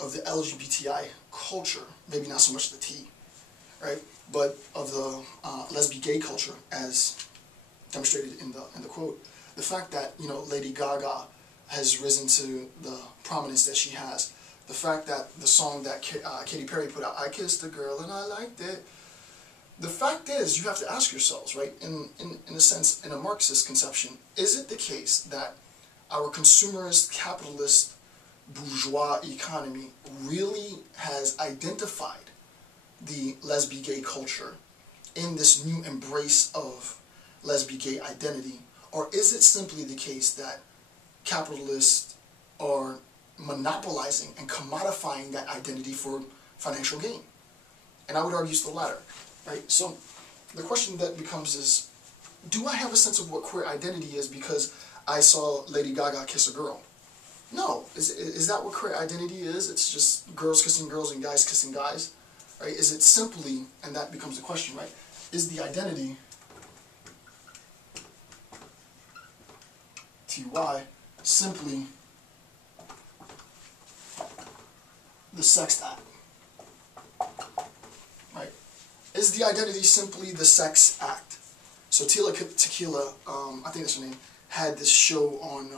of the LGBTI culture, maybe not so much the T, right, but of the lesbian gay culture as demonstrated in the quote, the fact that, you know, Lady Gaga has risen to the prominence that she has, the fact that the song that Katy Perry put out, I Kissed a Girl and I Liked It, the fact is, you have to ask yourselves, right, in a sense, in a Marxist conception, is it the case that our consumerist, capitalist, bourgeois economy really has identified the lesbian gay culture in this new embrace of lesbian gay identity? Or is it simply the case that capitalists are monopolizing and commodifying that identity for financial gain? And I would argue it's the latter, right? So the question that becomes is, do I have a sense of what queer identity is because I saw Lady Gaga kiss a girl? No. Is that what queer identity is? It's just girls kissing girls and guys kissing guys, right? Is it simply, and that becomes the question, right? Is the identity TY simply the sex act, right? Is the identity simply the sex act? So Tila Tequila, I think that's her name, had this show on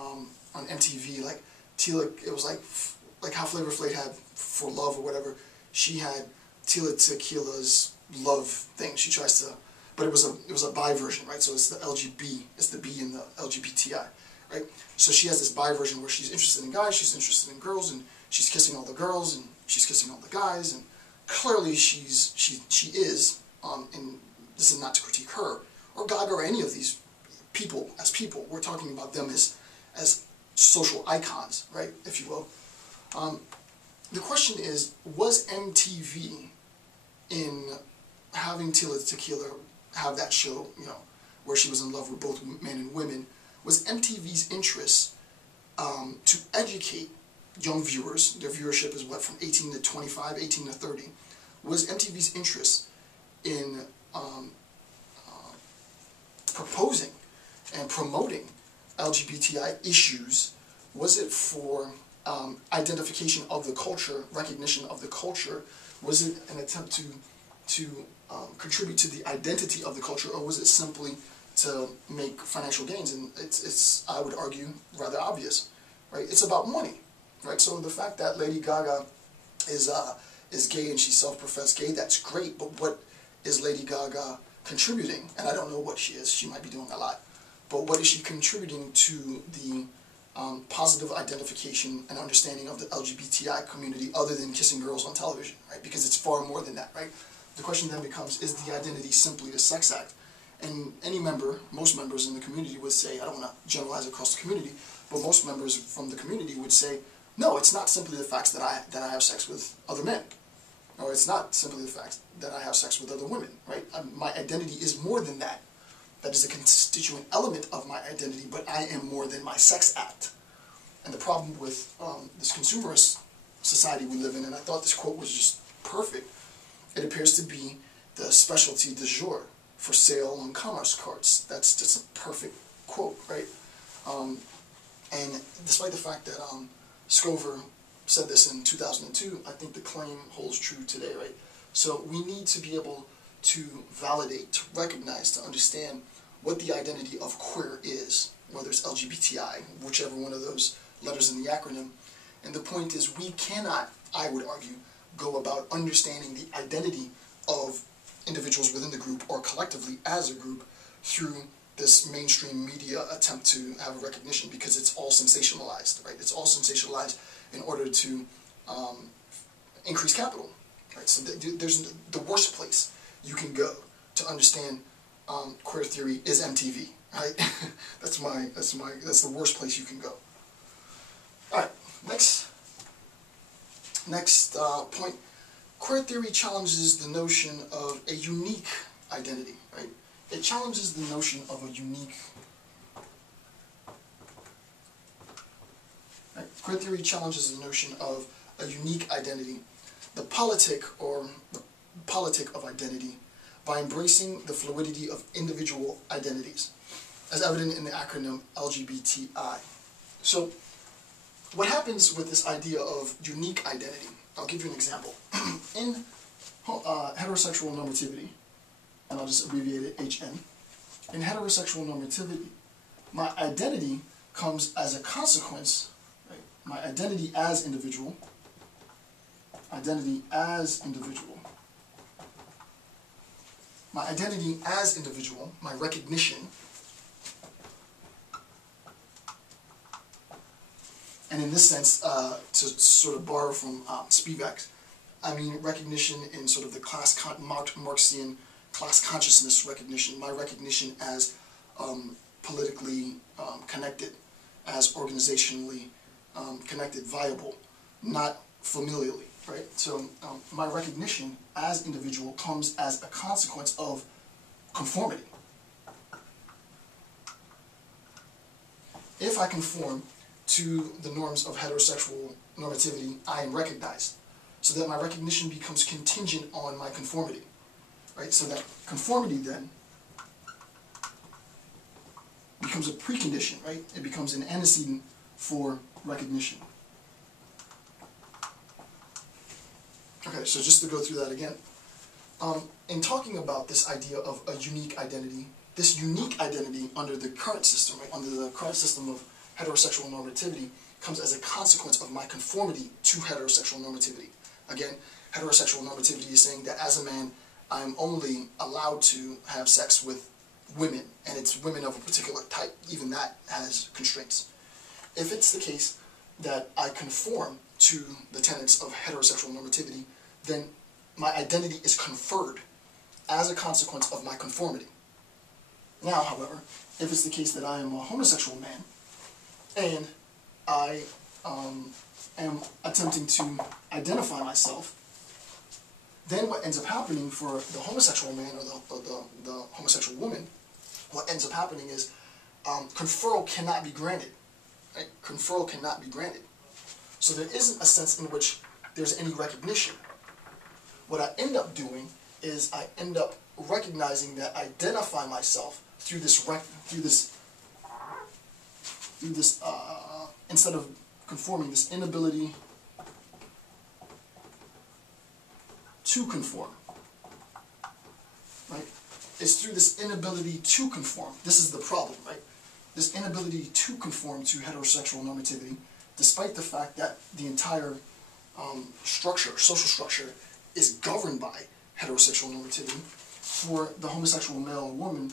MTV, like Tila, it was like how Flavor Flav had For Love or whatever. She had Tila Tequila's love thing. She tries to, but it was a bi version, right? So it's the LGB, it's the B in the LGBTI, right? So she has this bi version where she's interested in guys, she's interested in girls, and she's kissing all the girls and she's kissing all the guys, and clearly she is, and this is not to critique her or Gaga or any of these people as people. We're talking about them as social icons, right, if you will. The question is, was MTV in having Tila Tequila have that show, you know, where she was in love with both men and women, was MTV's interest to educate young viewers? Their viewership is what, from 18 to 25, 18 to 30. Was MTV's interest in proposing and promoting LGBTI issues, was it for identification of the culture, recognition of the culture? Was it an attempt to contribute to the identity of the culture, or was it simply to make financial gains? And it's I would argue, rather obvious, right? It's about money, right? So the fact that Lady Gaga is gay and she's self-professed gay, that's great, but what is Lady Gaga contributing? And I don't know what she is. She might be doing a lot. But what is she contributing to the positive identification and understanding of the LGBTI community other than kissing girls on television, right? Because it's far more than that, right? The question then becomes, is the identity simply the sex act? And any member, most members in the community would say, I don't want to generalize across the community, but most members from the community would say, no, it's not simply the fact that I have sex with other men. Or it's not simply the fact that I have sex with other women, right? My identity is more than that. That is a constituent element of my identity, but I am more than my sex act. And the problem with this consumerist society we live in, and I thought this quote was just perfect, it appears to be the specialty du jour for sale on commerce carts. That's just a perfect quote, right? And despite the fact that Scover said this in 2002, I think the claim holds true today, right? So we need to be able to validate, to recognize, to understand what the identity of queer is, whether it's LGBTI, whichever one of those letters in the acronym. And the point is, we cannot, I would argue, go about understanding the identity of individuals within the group or collectively as a group through this mainstream media attempt to have a recognition, because it's all sensationalized, right? It's all sensationalized in order to increase capital, right? So there's the worst place you can go to understand queer theory is MTV, right? that's the worst place you can go. All right, next point. Queer theory challenges the notion of a unique identity, right? It challenges the notion of a unique. Right? Queer theory challenges the notion of a unique identity, the politic of identity, by embracing the fluidity of individual identities, as evident in the acronym LGBTI. So, what happens with this idea of unique identity? I'll give you an example. In heterosexual normativity, and I'll just abbreviate it HN, in heterosexual normativity, my identity comes as a consequence, right? My identity as individual, my identity as individual, my recognition, and in this sense, to sort of borrow from Spivak, I mean recognition in sort of the Marxian class consciousness recognition, my recognition as politically connected, as organizationally connected, viable, not familially, right? So my recognition as individual comes as a consequence of conformity. If I conform to the norms of heterosexual normativity, I am recognized, so that my recognition becomes contingent on my conformity, right? So that conformity then becomes a precondition, right? It becomes an antecedent for recognition. Okay, so just to go through that again, in talking about this idea of a unique identity, this unique identity under the current system, right, under the current system of heterosexual normativity, comes as a consequence of my conformity to heterosexual normativity. Again, heterosexual normativity is saying that as a man, I'm only allowed to have sex with women, and it's women of a particular type. Even that has constraints. If it's the case that I conform to the tenets of heterosexual normativity, then my identity is conferred as a consequence of my conformity. Now, however, if it's the case that I am a homosexual man, and I am attempting to identify myself, then what ends up happening for the homosexual man or the homosexual woman, what ends up happening is conferral cannot be granted. Right? Conferral cannot be granted. So there isn't a sense in which there's any recognition. What I end up doing is I end up recognizing that I identify myself through this instead of conforming, this inability to conform, right? It's through this inability to conform. This is the problem, right? This inability to conform to heterosexual normativity, despite the fact that the entire social structure, is governed by heterosexual normativity. For the homosexual male or woman,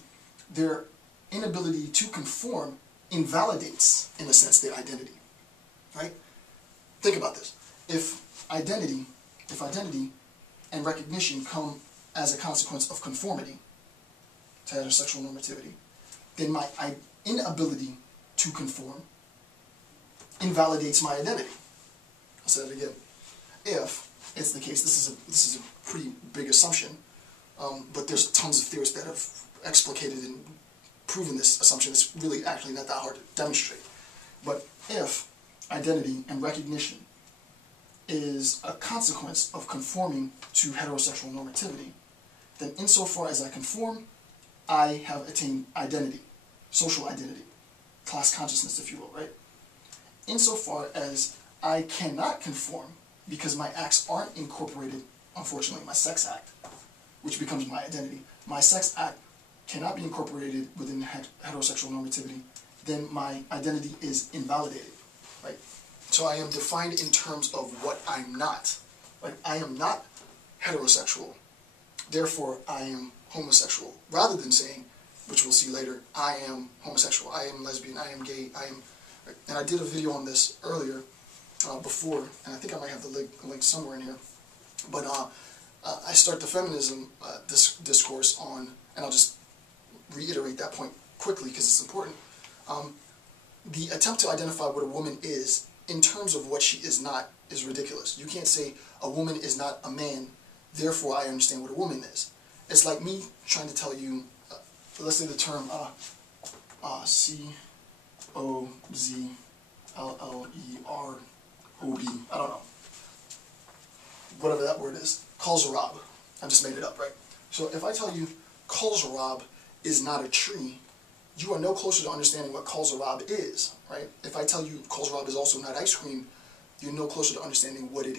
their inability to conform invalidates, in a sense, their identity, right? Think about this. If identity and recognition come as a consequence of conformity to heterosexual normativity, then my inability to conform invalidates my identity. I'll say that again. If it's the case, this is a pretty big assumption, but there's tons of theorists that have explicated and proven this assumption. It's really actually not that hard to demonstrate. But if identity and recognition is a consequence of conforming to heterosexual normativity, then insofar as I conform, I have attained identity, social identity, class consciousness, if you will, right? Insofar as I cannot conform because my acts aren't incorporated, unfortunately, my sex act, which becomes my identity, my sex act cannot be incorporated within heterosexual normativity, then my identity is invalidated, right? So I am defined in terms of what I'm not. Like, I am not heterosexual, therefore I am homosexual, rather than saying, which we'll see later, I am homosexual, I am lesbian, I am gay, I am... And I did a video on this earlier, before, and I think I might have the link somewhere in here, but I start the feminism discourse on, and I'll just reiterate that point quickly because it's important. The attempt to identify what a woman is in terms of what she is not is ridiculous. You can't say a woman is not a man, therefore I understand what a woman is. It's like me trying to tell you, let's say the term C-O-Z-L-L-E-R-O-B, I don't know, whatever that word is, Kohlrabi. I just made it up, right? So if I tell you Kohlrabi is not a tree, you are no closer to understanding what Kohl's-Arab is, right? If I tell you Kohl's-Arab is also not ice cream, you're no closer to understanding what it